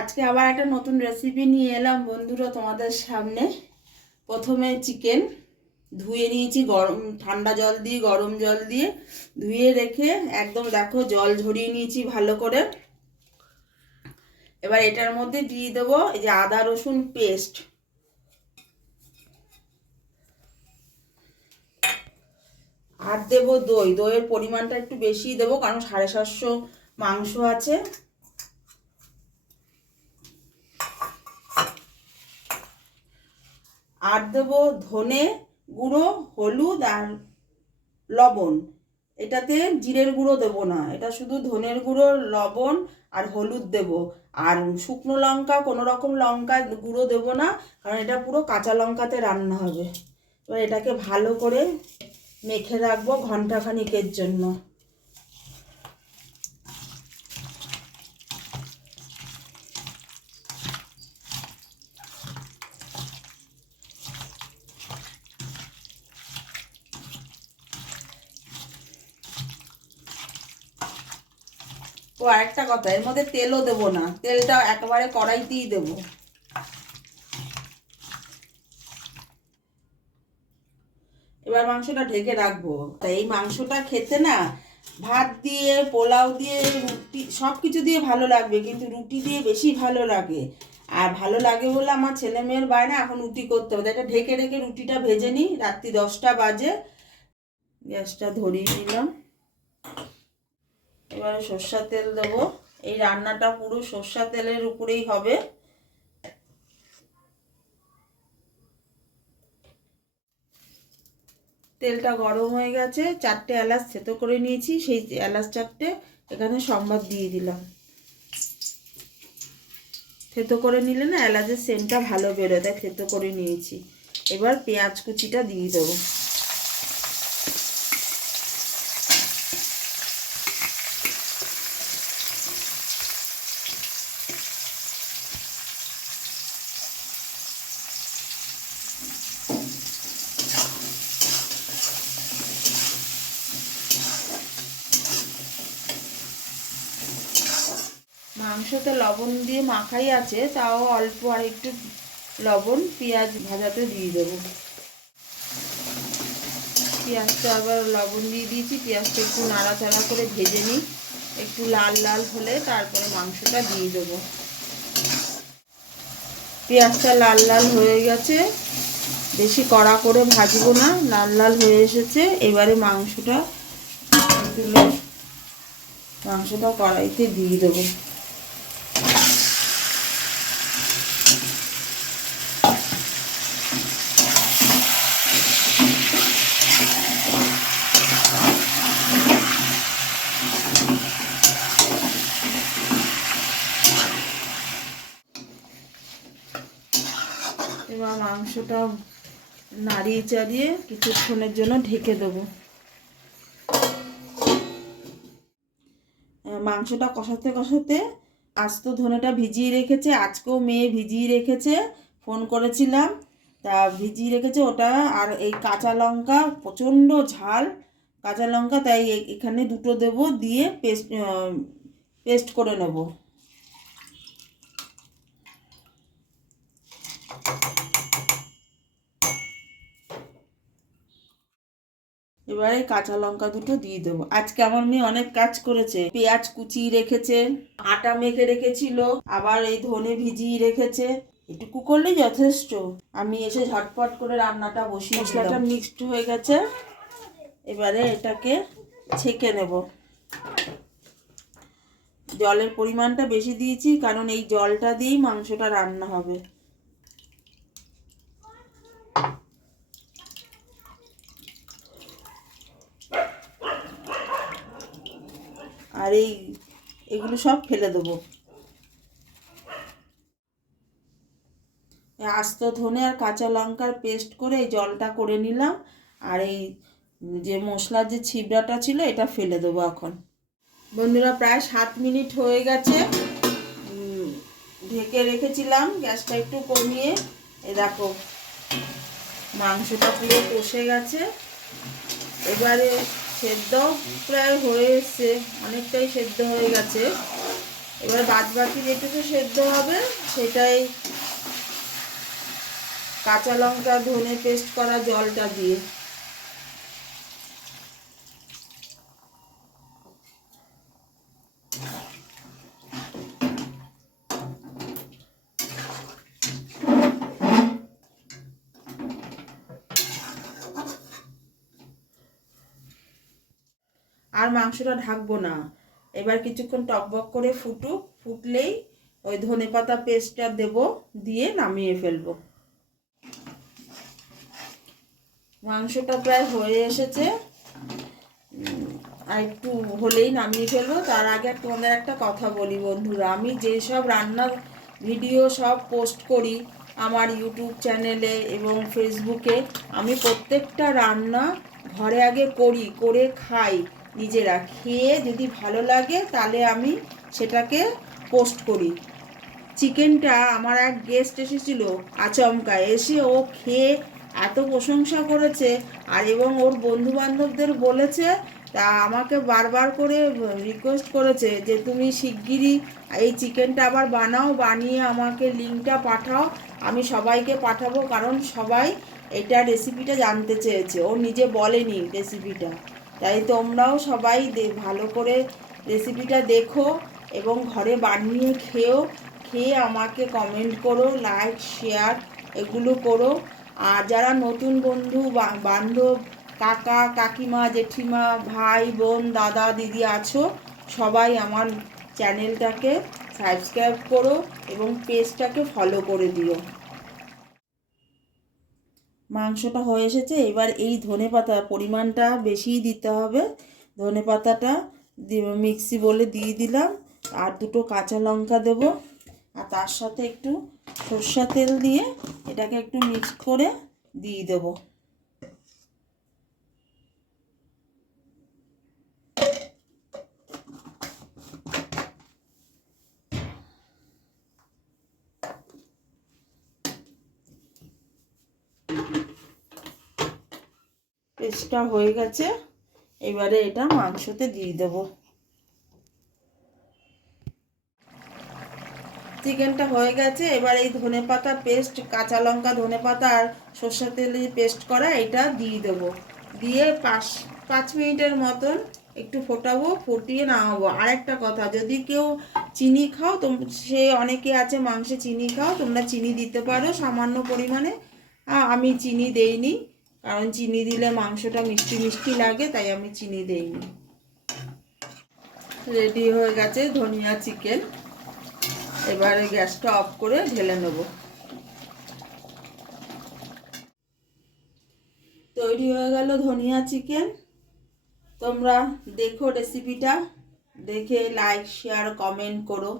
আজকে আবার একটা নতুন রেসিপি নিয়ে এলাম বন্ধুরা তোমাদের সামনে। প্রথমে চিকেন ধুয়ে নিয়েছি, ঠান্ডা জল দিয়ে গরম জল দিয়ে ধুয়ে রেখে একদম দেখো জল ঝরিয়ে নিয়েছি ভালো করে। এবার এটার মধ্যে দিয়ে দেবো এই যে আদা রসুন পেস্ট, আর দেবো দই। দইয়ের পরিমাণটা একটু বেশি দেবো কারণ 750 মাংস আছে। আর দেবো ধনে গুঁড়ো, হলুদ আর লবণ। এটাতে জিরের গুঁড়ো দেবো না, এটা শুধু ধনের গুঁড়ো, লবণ আর হলুদ দেবো। আর শুকনো লঙ্কা, কোনো রকম লঙ্কা গুঁড়ো দেবো না, কারণ এটা পুরো কাঁচা লঙ্কাতে রান্না হবে। এবার এটাকে ভালো করে মেখে রাখবো ঘন্টাখানিকের জন্য। ও আরেকটা কথা, এর মধ্যে তেলও দেবো না, তেলটা একেবারে কড়াইতেই দেবো। এবার মাংসটা ঢেকে রাখবো। তাই এই মাংসটা খেতে না ভাত দিয়ে, পোলাও দিয়ে, রুটি সব কিছু দিয়ে ভালো লাগবে, কিন্তু রুটি দিয়ে বেশি ভালো লাগে। আর ভালো লাগে বলে আমার ছেলে মেয়ের বায়না এখন রুটি করতে হবে। এটা ঢেকে রেখে রুটিটা ভেজে নিই। রাত্রি 10টা বাজে। গ্যাসটা ধরিয়ে নিলাম। এবারে সর্ষের তেল দেবো। এই রান্নাটা পুরো সর্ষের তেলের উপরেই হবে। তেলটা গরম হয়ে গেছে, 4টে এলাচ থেতো করে নিয়েছি, সেই এলাচ 4টে এখানে সম্বাদ দিয়ে দিলাম। থেতো করে নিলে না এলাচের সেন্টটা ভালো বেরোয়, তাই থেতো করে নিয়েছি। এবার পেঁয়াজ কুচিটা দিয়ে দেবো। মাংসতে লবণ দিয়ে মাখাই আছে, তাও অল্প আর একটু লবণ পেঁয়াজ ভাজাতে দিয়ে দেবো। পেঁয়াজটা আবার লবণ দিয়ে দিয়েছি, পেঁয়াজটা একটু নাড়াচাড়া করে ভেজে নিই। একটু লাল লাল হলে তারপরে মাংসটা দিয়ে দেবো। পেঁয়াজটা লাল লাল হয়ে গেছে, বেশি কড়া করে ভাজবো না, লাল লাল হয়ে এসেছে। এবারে মাংসটা তুলে কড়াইতে দিয়ে দেবো। এবার মাংসটা নাড়িয়ে চাড়িয়ে কিছুক্ষণের জন্য ঢেকে দেবো। মাংসটা কষাতে কষাতে আস্ত ধনেটা ভিজিয়ে রেখেছে, আজকেও মেয়ে ভিজিয়ে রেখেছে, ফোন করেছিলাম, তা ভিজিয়ে রেখেছে ওটা। আর এই কাঁচা লঙ্কা, প্রচণ্ড ঝাল কাঁচা লঙ্কা, তাই এখানে 2টো দেবো, দিয়ে পেস্ট করে নেব। এবারে কাঁচা লঙ্কা 2টো দিয়ে দেবো। আজকে আমার মেয়ে অনেক কাজ করেছে, পেঁয়াজ কুচিয়ে রেখেছে, আটা মেখে রেখেছিল, আবার এই ধনে ভিজিয়ে রেখেছে। এটুকু করলেই যথেষ্ট। আমি এসে ঝটপট করে রান্নাটা বসিয়ে, মশলাটা মিক্সড হয়ে গেছে। এবারে এটাকে ছেঁকে নেব। জলের পরিমাণটা বেশি দিয়েছি কারণ এই জলটা দিয়েই মাংসটা রান্না হবে। আর এগুলো সব ফেলে দেবো। আস্ত ধনে আর কাঁচা লঙ্কার পেস্ট করে এই জলটা করে নিলাম। আর এই যে মশলার যে ছিবড়াটা ছিল এটা ফেলে দেবো এখন। বন্ধুরা প্রায় 7 মিনিট হয়ে গেছে, ঢেকে রেখেছিলাম, গ্যাসটা একটু কমিয়ে। এ দেখো মাংসটা পুরো কষে গেছে। এবারে সেদ্ধ প্রায় হয়ে এসছে, অনেকটাই সেদ্ধ হয়ে গেছে। এবার বাদ বাকি যেটুকু সেদ্ধ হবে সেটাই কাঁচা লঙ্কা ধনে পেস্ট করা জলটা দিয়ে। আর মাংসটা ঢাকবো না, এবার কিছুক্ষণ টকবক করে ফুটলেই ওই ধনেপাতা পেস্টটা দেব, দিয়ে নামিয়ে ফেলবো। মাংসটা প্রায় হয়ে এসেছে, আর একটু হলেই নামিয়ে ফেলবো। তার আগে তোমাদের একটা কথা বলি বন্ধুরা, আমি যেসব রান্নার ভিডিও সব পোস্ট করি আমার ইউটিউব চ্যানেলে এবং ফেসবুকে, আমি প্রত্যেকটা রান্না ঘরে আগে করে খাই, নিজেরা খেয়ে যদি ভালো লাগে তাহলে আমি সেটাকে পোস্ট করি। চিকেনটা আমার এক গেস্ট এসেছিল আচমকা, এসে ও খেয়ে এত প্রশংসা করেছে আর এবং ওর বন্ধু বান্ধবদের বলেছে, তা আমাকে বারবার করে রিকোয়েস্ট করেছে যে তুমি শিগগিরই এই চিকেনটা আবার বানাও, বানিয়ে আমাকে লিঙ্কটা পাঠাও, আমি সবাইকে পাঠাবো, কারণ সবাই এটা রেসিপিটা জানতে চেয়েছে, ও নিজে বলেনি রেসিপিটা। তাই তোমরাও সবাই ভালো করে রেসিপিটা দেখো এবং ঘরে বানিয়ে খেয়ে আমাকে কমেন্ট করো, লাইক শেয়ার এগুলো করো। আর যারা নতুন বন্ধু বান্ধব কাকা কাকিমা জেঠিমা ভাই বোন দাদা দিদি আছো, সবাই আমার চ্যানেলটাকে সাবস্ক্রাইব করো এবং পেজটাকে ফলো করে দিও। মাংসটা হয়ে এসেছে, এবার এই ধনেপাতা পরিমাণটা বেশিই দিতে হবে। ধনেপাতাটা মিক্সি বলে দিয়ে দিলাম, আর দুটো কাঁচা লঙ্কা দেবো, আর তার সাথে একটু সরষের তেল দিয়ে এটাকে একটু মিক্স করে দিয়ে দেবো। পেস্টটা হয়ে গেছে, এবারে এটা মাংসতে দিয়ে দেবো। চিকেনটা হয়ে গেছে, এবার এই ধনেপাতা পেস্ট, কাঁচা লঙ্কা ধনেপাতা আর সরষের তেল পেস্ট করা এটা দিয়ে দেবো, দিয়ে 5 মিনিটের মতন একটু ফোটাবো, ফুটিয়ে নামাবো। আর একটা কথা, যদি কেউ চিনি খাও সে অনেকে আছে মাংসে চিনি খাও, তোমরা চিনি দিতে পারো সামান্য পরিমাণে। আমি চিনি দেইনি, কারণ চিনি দিলে মাংসটা মিষ্টি মিষ্টি লাগে, তাই আমি চিনি দেইনি। রেডি হয়ে গেছে ধনিয়া চিকেন, এবারে গ্যাসটা অফ করে ঢেলে নেব। তৈরি হয়ে গেল ধনিয়া চিকেন। তোমরা দেখো রেসিপিটা, দেখে লাইক শেয়ার কমেন্ট করো।